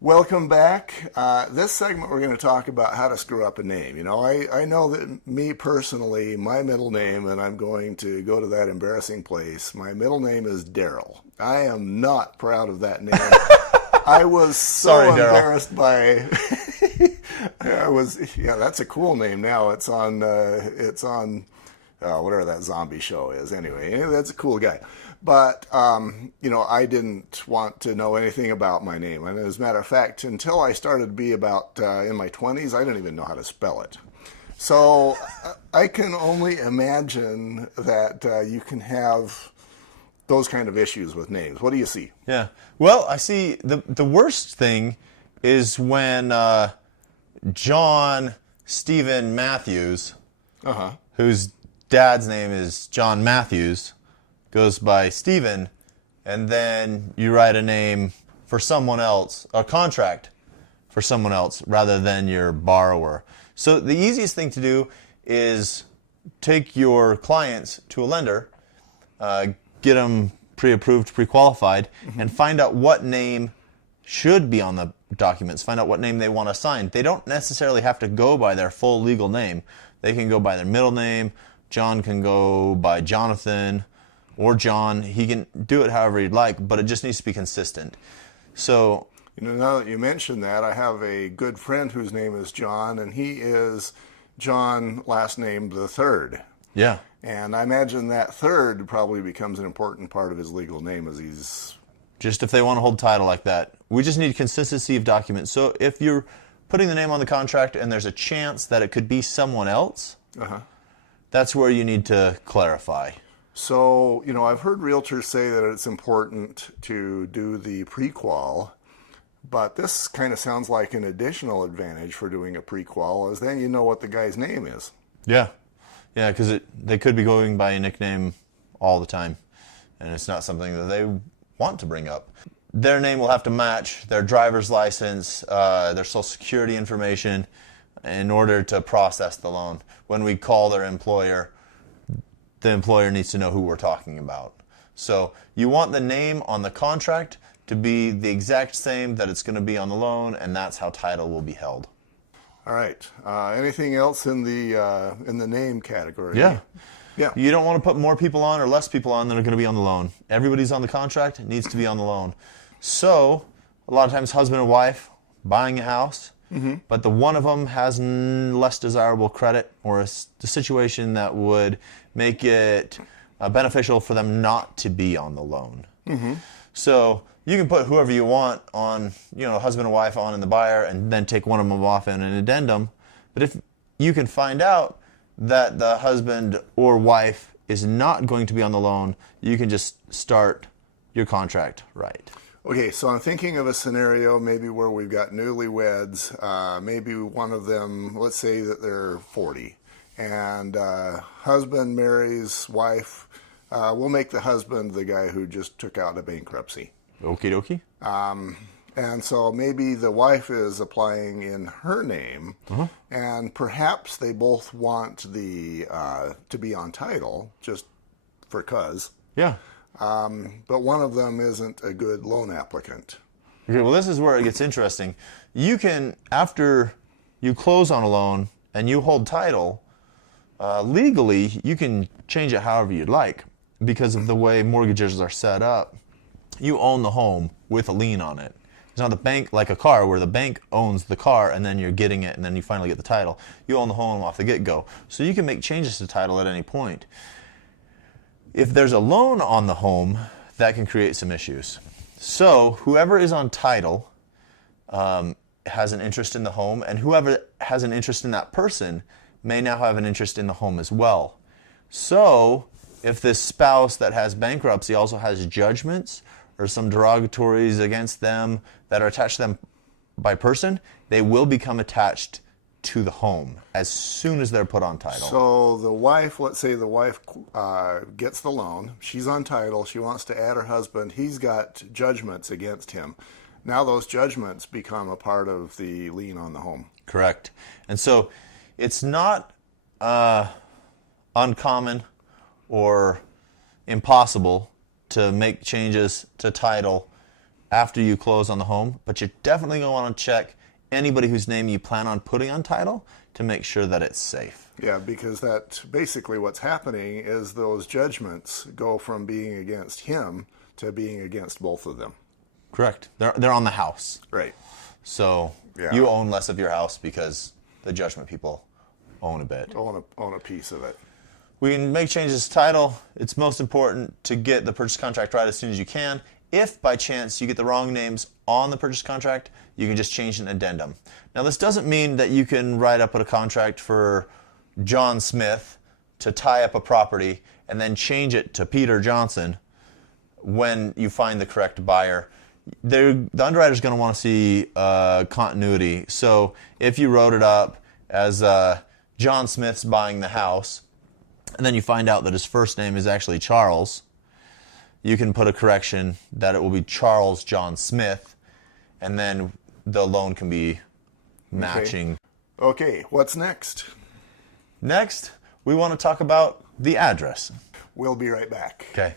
Welcome back. This segment we're going to talk about how to screw up a name. You know, I know that me personally, my middle name, and I'm going to go to that embarrassing place, my middle name is Daryl. I am not proud of that name. I was so Sorry, embarrassed by yeah, that's a cool name now. It's on whatever that zombie show is. Anyway, that's a cool guy. But, you know, I didn't want to know anything about my name. And as a matter of fact, until I started to be about in my 20s, I didn't even know how to spell it. So I can only imagine that you can have those kind of issues with names. What do you see? Yeah. Well, I see the worst thing is when John Stephen Matthews, whose dad's name is John Matthews, goes by Stephen, and then you write a name for someone else, a contract for someone else, rather than your borrower. So the easiest thing to do is take your clients to a lender, get them pre-approved, pre-qualified, and find out what name should be on the documents. Find out what name they want to sign. They don't necessarily have to go by their full legal name. They can go by their middle name. John can go by Jonathan or John. He can do it however he'd like, but it just needs to be consistent. So, you know, now that you mention that, I have a good friend whose name is John, and he is John, last name the third. yeah. And I imagine that third probably becomes an important part of his legal name as he's... Just if they want to hold title like that. We just need consistency of documents. So if you're putting the name on the contract and there's a chance that it could be someone else, that's where you need to clarify. So, you know, I've heard realtors say that it's important to do the pre-qual, but this kind of sounds like an additional advantage for doing a pre-qual, is then you know what the guy's name is. Yeah. Yeah, because they could be going by a nickname all the time, and it's not something that they want to bring up. Their name will have to match their driver's license, their social security information, in order to process the loan. When we call their employer, the employer needs to know who we're talking about. So you want the name on the contract to be the exact same that it's going to be on the loan, and that's how title will be held. All right. Anything else in the name category? Yeah. Yeah. You don't want to put more people on or less people on than are going to be on the loan. Everybody's on the contract, needs to be on the loan. So a lot of times husband and wife buying a house, but the one of them has less desirable credit or a situation that would make it beneficial for them not to be on the loan. So you can put whoever you want on, you know, husband and wife on in the buyer, and then take one of them off in an addendum. But if you can find out that the husband or wife is not going to be on the loan, you can just start your contract right. Okay, so I'm thinking of a scenario maybe where we've got newlyweds, maybe one of them, let's say that they're 40, and husband marries wife. We'll make the husband the guy who just took out a bankruptcy. Okie dokie. And so maybe the wife is applying in her name, and perhaps they both want the to be on title, just for cause. Yeah. But one of them isn't a good loan applicant. Okay, well, this is where it gets interesting. You can, after you close on a loan and you hold title, legally, you can change it however you'd like because of the way mortgages are set up. You own the home with a lien on it. It's not the bank, like a car, where the bank owns the car and then you're getting it and then you finally get the title. You own the home off the get-go. So you can make changes to title at any point. If there's a loan on the home, that can create some issues. So whoever is on title has an interest in the home, and whoever has an interest in that person may now have an interest in the home as well. So if this spouse that has bankruptcy also has judgments or some derogatories against them that are attached to them by person, they will become attached to the home as soon as they're put on title. So the wife, let's say the wife gets the loan, she's on title, she wants to add her husband, he's got judgments against him. Now those judgments become a part of the lien on the home. Correct. And so it's not uncommon or impossible to make changes to title after you close on the home, but you're definitely going to want to check anybody whose name you plan on putting on title to make sure that it's safe. Yeah, because that basically what's happening is those judgments go from being against him to being against both of them. Correct. They're on the house. Right. So you own less of your house because the judgment people own a bit. Own a piece of it. We can make changes to title. It's most important to get the purchase contract right as soon as you can. If by chance you get the wrong names on the purchase contract, you can just change an addendum. Now this doesn't mean that you can write up a contract for John Smith to tie up a property and then change it to Peter Johnson when you find the correct buyer. The underwriter's going to want to see continuity. So if you wrote it up as John Smith's buying the house, and then you find out that his first name is actually Charles, you can put a correction that it will be Charles John Smith, and then the loan can be matching. Okay, what's next? Next, we want to talk about the address. We'll be right back. Okay.